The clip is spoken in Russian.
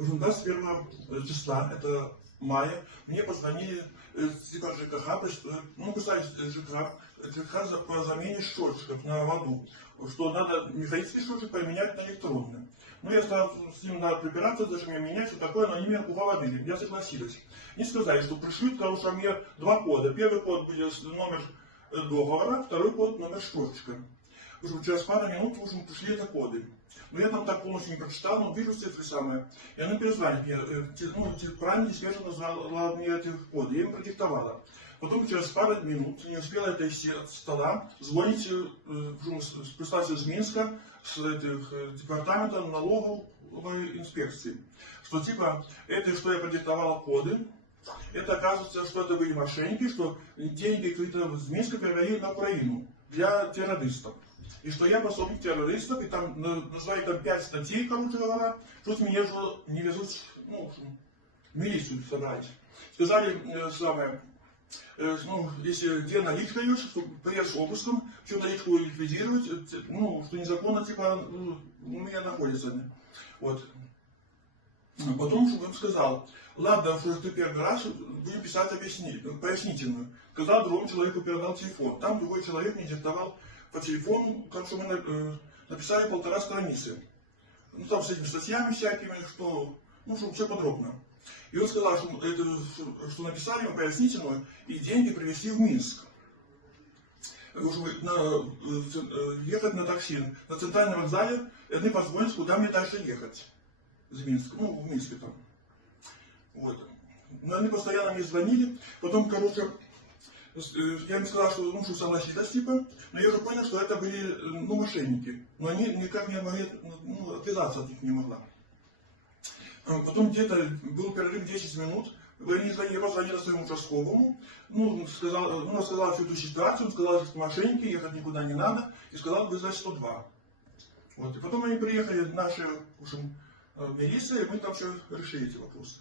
В общем, 21 числа, это мая, мне позвонили типа ЖКХ, ну, писали ЖКХ по замене счетчиков на воду, что надо механический счетчик поменять на электронный. Ну, я стал с ним надо припираться, даже мне менять, что такое, но они меня уговорили, я согласилась. Они сказали, что пришлют, потому что мне два кода. Первый код будет номер договора, второй код номер счетчика. Через пару минут уже пришли это коды. Но я там так полностью не прочитал, но вижу цифры самые. И она перезвонит мне, правильно диспетчер назвала мне эти коды, я им продиктовала. Потом через пару минут, не успела это от стола, звонить представитель из Минска, с департамента налоговой инспекции. Что типа, это что я продиктовала коды, это оказывается, что это были мошенники, что деньги какие-то из Минска перевели на Украину для террористов. И что я пособник террористов, и там назвали там 5 статей, короче говоря, что меня же не везут, ну, в милицию собрать. Сказали самое, ну, если где наличка есть, что приедешь с обыском, всю наличку ликвидировать, ну, что незаконно, типа, у меня находится. Вот. Потом, что он сказал, ладно, что ты первый раз будем писать пояснительную. Когда другому человеку передал телефон, там другой человек мне диктовал по телефону, как что мы написали 1,5 страницы. Ну, там с этими статьями всякими, что, ну, что все подробно. И он сказал, что написали мы пояснительную, и деньги привезли в Минск. Ехать на такси на центральном вокзале, и они позвонят, куда мне дальше ехать. Из Минска, ну, в Минске там. Вот. Но они постоянно мне звонили, потом, короче, я им сказал, что, ну, что согласилась, типа, но я уже понял, что это были, ну, мошенники. Но они никак не могли, ну, отвязаться от них не могла. Потом где-то был перерыв 10 минут, я позвонила своему участковому, ну, рассказала всю эту ситуацию, он сказал, что мошенники, ехать никуда не надо, и сказал вызвать 102. Вот. И потом они приехали, наши, в общем, милиция, и мы там все решили эти вопросы.